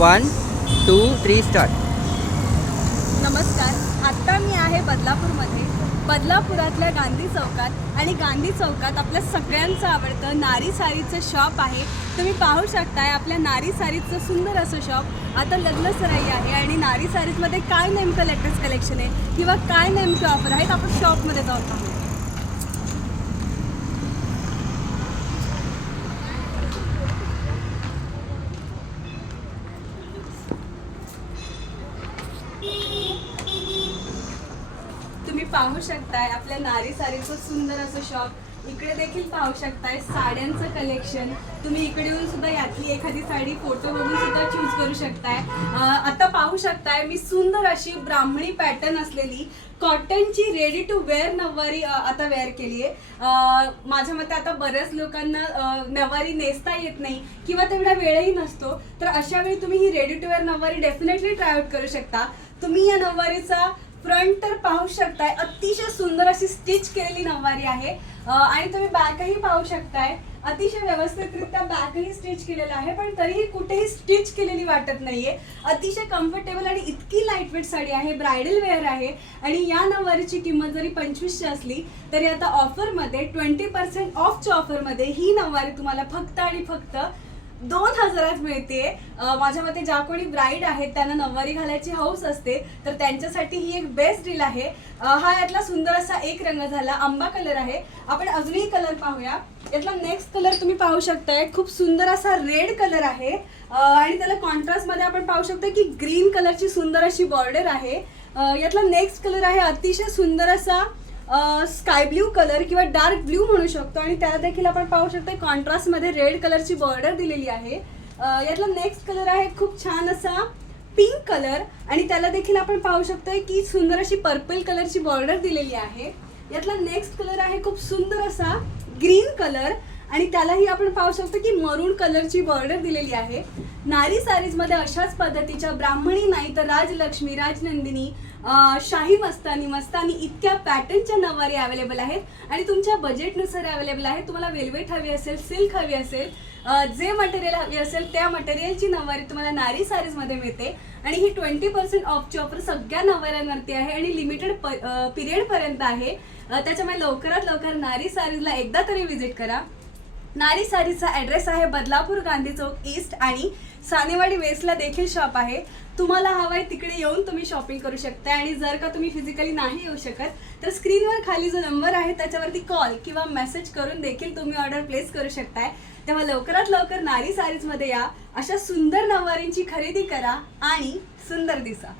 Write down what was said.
One two three start नमस्कार. आत्ता मी आहे बदलापूरमध्ये. बदलापुरातल्या गांधी चौकात आणि गांधी चौकात आपल्या सगळ्यांचं आवडतं नारी सारीचं शॉप आहे. तुम्ही पाहू शकताय आपल्या नारी सारीचं सुंदर असं शॉप आता लग्न सराई आहे आणि नारी सारीजमध्ये काय नेमकं लेटेस्ट कलेक्शन आहे किंवा काय नेमकं ऑफर आहेत आपण शॉपमध्ये जाऊन पाहू तुम्ही पाहू शकताय. आपल्या नारी सारीचं सुंदर असं शॉप इकडे देखील पाहू शकताय साड्यांचं कलेक्शन तुम्ही इकडे येऊन सुद्धा यातली एखादी साडी फोटो बघून सुद्धा चूज करू शकताय. आता पाहू शकताय मी सुंदर अशी ब्राह्मणी पॅटर्न असलेली कॉटनची रेडी टू वेअर नऊवारी आता वेअर केली आहे. माझ्या मते आता बऱ्याच लोकांना नववारी नऊवारी नेसता येत नाही किंवा तेवढा वेळही नसतो. तर अशा वेळी तुम्ही ही रेडी टू वेअर नऊवारी डेफिनेटली ट्राय आउट करू शकता. तुम्ही या नऊवारीचा फ्रंट तर पाहू शकताय. अतिशय सुंदर अशी स्टिच केलेली नऊवारी आहे. आणि तुम्ही बॅकही पाहू शकताय. अतिशय व्यवस्थितरित्या बॅकही स्टिच केलेलं आहे पण तरीही कुठेही स्टिच केलेली वाटत नाहीये. अतिशय कम्फर्टेबल आणि इतकी लाईटवेट साडी आहे ब्रायडल वेअर आहे. आणि या नऊवारीची किंमत जरी पंचवीसशे असली तरी आता ऑफरमध्ये ट्वेंटी पर्सेंट ऑफच्या ऑफरमध्ये ही नऊवारी तुम्हाला फक्त आणि फक्त दोन हजारात मिळते. माझ्या मते ज्या कोणी ब्राईड आहेत त्यांना नऊवारी घालायची हौस असते तर त्यांच्यासाठी ही एक बेस्ट डील आहे. हा यातला सुंदर असा एक रंग झाला आंबा कलर आहे. आपण अजूनही कलर पाहूया. यातला नेक्स्ट कलर तुम्ही पाहू शकताय. खूप सुंदर असा रेड कलर आहे. आणि त्याला कॉन्ट्रास्टमध्ये आपण पाहू शकतो की ग्रीन कलरची सुंदर अशी बॉर्डर आहे. यातला नेक्स्ट कलर आहे अतिशय सुंदर असा स्काय ब्ल्यू कलर किंवा डार्क ब्ल्यू म्हणू शकतो. आणि त्याला देखील आपण पाहू शकतो कॉन्ट्रास्टमध्ये रेड कलरची बॉर्डर दिलेली आहे. यातला नेक्स्ट कलर आहे खूप छान असा पिंक कलर आणि त्याला देखील आपण पाहू शकतोय की सुंदर अशी पर्पल कलरची बॉर्डर दिलेली आहे. यातला नेक्स्ट कलर आहे खूप सुंदर असा ग्रीन कलर आणि त्यालाही आपण पाहू शकतो की मरून कलरची बॉर्डर दिलेली आहे. नारी सारीजमध्ये अशाच पद्धतीच्या ब्राह्मणी नाही तर राजलक्ष्मी राजनंदिनी शाही मस्तानी मस्तानी इतक्या पॅटर्नच्या नवारी अवेलेबल आहेत. आणि तुमच्या बजेटनुसार अवेलेबल आहेत. तुम्हाला वेल्वेट हवी असेल सिल्क हवी असेल जे मटेरियल हवी असेल त्या मटेरियलची नवारी तुम्हाला नारी सारीजमध्ये मिळते. आणि ही ट्वेंटी पर्सेंट ऑफची ऑफर सगळ्या नवाऱ्यांवरती आहे आणि लिमिटेड प पिरियडपर्यंत आहे. त्याच्यामुळे लवकरात लवकर नारी सारीजला एकदा तरी व्हिजिट करा. नारी सारीचा ॲड्रेस आहे बदलापूर गांधी चौक ईस्ट आणि सानेवाडी वेस्टला देखील शॉप आहे. तुम्हाला हवं आहे तिकडे येऊन तुम्ही शॉपिंग करू शकता आणि जर का तुम्ही फिजिकली नाही येऊ शकत तर स्क्रीनवर खाली जो नंबर आहे त्याच्यावरती कॉल किंवा मेसेज करून देखील तुम्ही ऑर्डर प्लेस करू शकताय. तेव्हा लवकरात लवकर नारी सारीजमध्ये या. अशा सुंदर नऊवारींची खरेदी करा आणि सुंदर दिसा.